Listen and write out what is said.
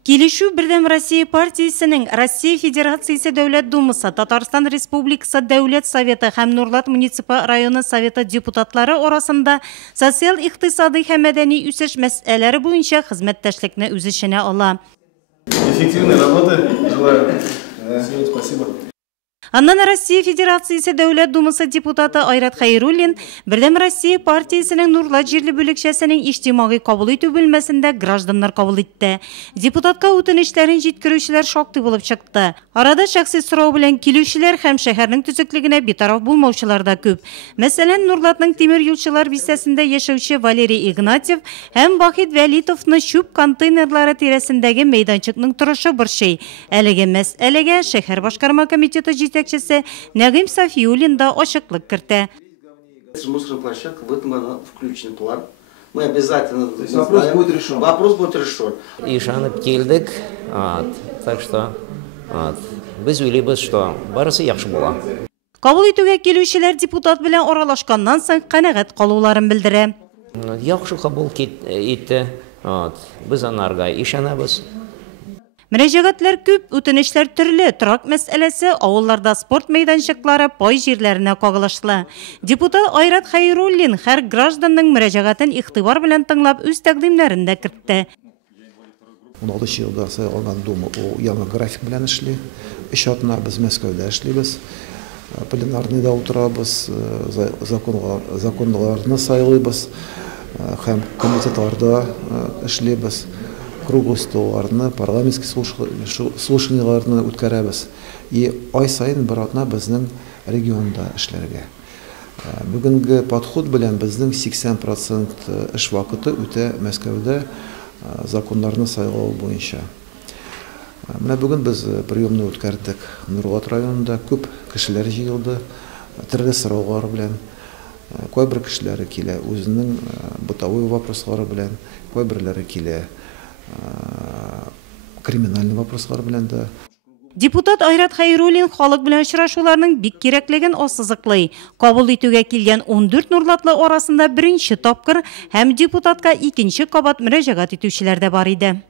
Келишу Бірдем Россия партиясының Россия Федерациясы Дәүләт Думасы, Татарстан Республикасы Дәүләт Советы һәм Нурлат муниципаль районы Советы депутатлары арасында социаль-иктисади һәм мәдәни үсеш мәсьәләләре буенча хезмәттәшлекне үз эченә ала. Эффективной работы желаю. Всем спасибо. Аннан Россия Федерациясы Дәүләт Думасы депутаты Айрат Хәйруллин Бірдем Россия партиясының Нурлат җирле бүлекчәсенең иҗтимагый кабул итү бүлмәсендә гражданнар кабул итте. Депутатка үтенечләрен җиткерүчеләр шактый булып чыкты. Арада шәхси сорау белән килүчеләр һәм шәһәрнең төзеклегенә битараф булмаучылар да күп. Мәсәлән, Нурлатның тимер юлчылар бистәсендә яшәүче Валерий Игнатьев һәм Вахит Вәлитовны чүп контейнерлары тирәсендәге мәйданчыкның торышы борчый. Әлеге мәсьәләгә шәһәр башкарма комитеты җитәкчесе Нәгыйм Сафиуллин да ачыклык кертә. Мусорная площадка в этом году включен план. Мы обязательно Вопрос будет решен. Ишанып келдік, так что біз ойлаймыз, что барысы яхшы була. Кабул итүгә килүчеләр депутат белән аралашканнан соң канәгать калуларын белдерә. Яхшы кабул итте, біз анарга ишанабыз. Мөрәҗәгатьләр күп, үтенечләр төрле, торак мәсьәләсе, авылларда спорт мәйданчыклары пай җирләренә кагылышлы. Депутат Айрат Хәйруллин һәр гражданның мөрәҗәгатен игътибар белән тыңлап, үз тәкъдимнәрен дә кертте. 16 елда сайланган дума яңа график белән эшли. Эш атна без Мәскәүдә эшлибез. Пленарныйда утырабыз, законнарны сайлыйбыз һәм комитетларда эшлибез. Круглый столларны, парламентский слушанияларны үткәрәбез. И ай сайын бер атна безнең регионда эшләргә. Бүгенге подход белән безнең 80% эш вакыты үтә Мәскәүдә законнарны сайлау буенча. Менә бүген без приемны үткәрдек Нурлат районында, күп кешеләр җыелды, төрле сораулар белән. Кайбер кешеләр килә үзенең бытовой вопрослары белән, кайберләре килә криминальный вопрослар белән дә. Депутат Айрат Хәйруллин халык белән очрашуларның бик кирәклеген ассызыклый. Кабул итүгә килгән 14 нурлатлы арасында беренче тапкыр һәм депутатка икенче кабат мөрәҗәгать итүчеләр дә бар иде.